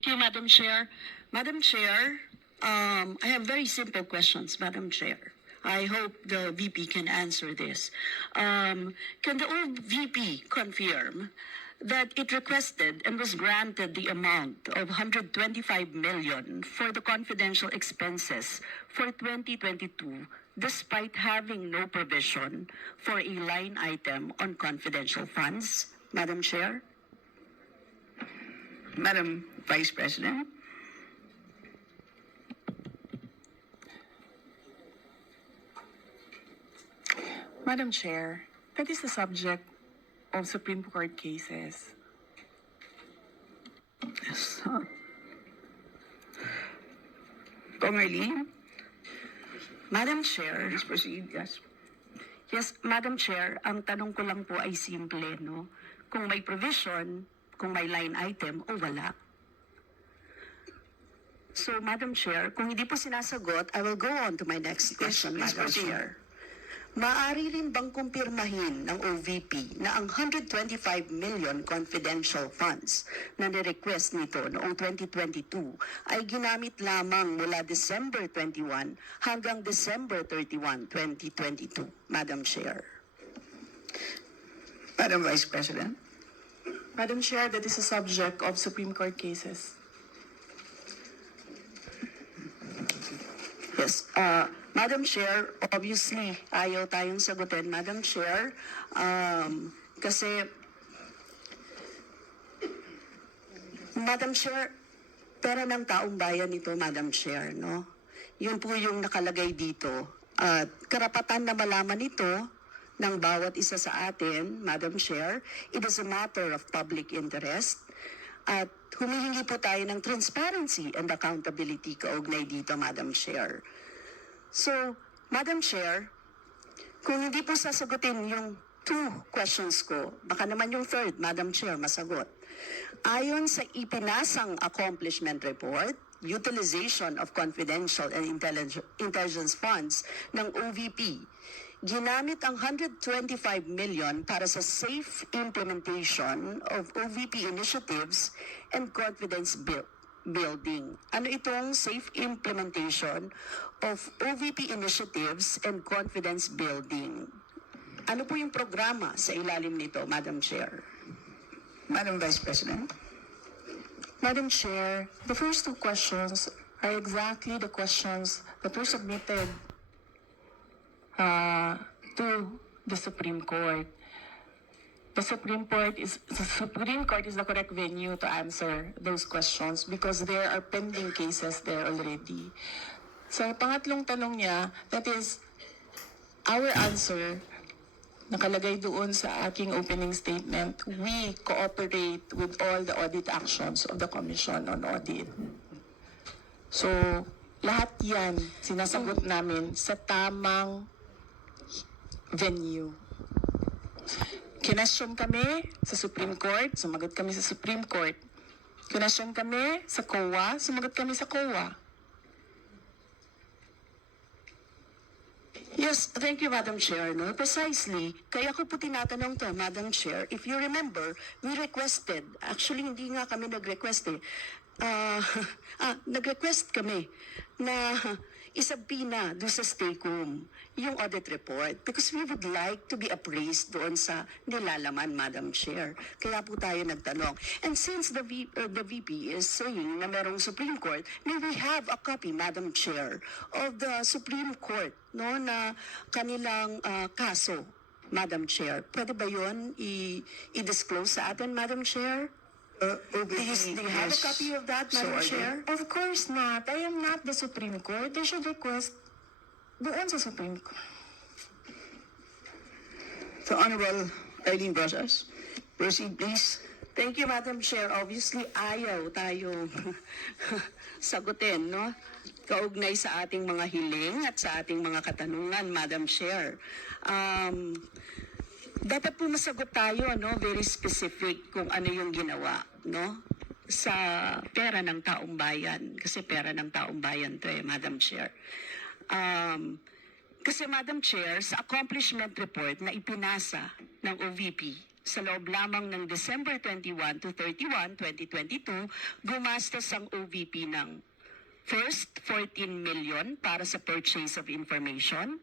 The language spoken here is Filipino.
Thank you, Madam Chair. Madam Chair, I have very simple questions, Madam Chair. I hope the VP can answer this. Can the old VP confirm that it requested and was granted the amount of 125 million for the confidential expenses for 2022 despite having no provision for a line item on confidential funds, Madam Chair? Madam Vice President. Madam Chair, that is the subject of Supreme Court cases. Yes. Kong Eileen, Madam Chair, please proceed. Yes. yes, Madam Chair, ang tanong ko lang po ay simple, no? Kung may provision, kung may line item o wala. So, Madam Chair, kung hindi po sinasagot, I will go on to my next question, please Madam proceed. Chair. Maaari rin bang kumpirmahin ng OVP na ang 125 million confidential funds na nirequest nito noong 2022 ay ginamit lamang mula December 21 hanggang December 31, 2022, Madam Chair? Madam Vice President. Madam Chair, that is a subject of Supreme Court cases. Yes. Madam Chair, obviously, ayaw tayong sagutin, Madam Chair, kasi, Madam Chair, pera ng taong bayan ito, Madam Chair, no? Yun po yung nakalagay dito. At karapatan na malaman ito ng bawat isa sa atin, Madam Chair, it is a matter of public interest. At humihingi po tayo ng transparency and accountability kaugnay dito, Madam Chair. So, Madam Chair, kung hindi po sasagutin yung 2 questions ko, baka naman yung 3rd, Madam Chair, masagot. Ayon sa ipinasang accomplishment report, utilization of confidential and intelligence funds ng OVP, ginamit ang 125 million para sa safe implementation of OVP initiatives and confidence building. Ano itong safe implementation of OVP initiatives and confidence building? Ano po yung programa sa ilalim nito, Madam Chair? Madam Vice President. Madam Chair, the first 2 questions are exactly the questions that were submitted to the Supreme Court. The Supreme Court is the correct venue to answer those questions because there are pending cases there already. Sa pangatlong tanong niya, that is our answer, nakalagay doon sa aking opening statement, we cooperate with all the audit actions of the Commission on Audit. So, lahat yan sinasagot namin sa tamang venue. Kinasyon kami sa Supreme Court, sumagot kami sa Supreme Court. Kinasyon kami sa COA, sumagot kami sa COA. Yes, thank you, Madam Chair. No? Precisely. Kaya ko po tinatanong to, Madam Chair. If you remember, we requested, actually hindi nga kami nag-request eh. Nag-request kami na isabina doon sa stake room yung audit report because we would like to be appraised doon sa nilalaman, Madam Chair. Kaya po tayo nagtanong. And since the VP is saying na merong Supreme Court, may we have a copy, Madam Chair, of the Supreme Court, no, na kanilang kaso, Madam Chair. Pwede ba yun i-disclose sa atin, Madam Chair? Do you have a copy of that, Madam Chair? Of course not. I am not the Supreme Court. They should request doon sa Supreme Court. The Honorable Eileen Brosas. Proceed, please. Thank you, Madam Chair. Obviously, ayaw tayo sagutin, no? Kaugnay sa ating mga hiling at sa ating mga katanungan, Madam Chair. Dapat po masagot tayo, no? Very specific kung ano yung ginawa, no? Sa pera ng taong bayan. Kasi pera ng taong bayan to eh, Madam Chair. Kasi Madam Chair, sa accomplishment report na ipinasa ng OVP sa loob lamang ng December 21 to 31, 2022, gumastos ang OVP ng first 14 million para sa purchase of information,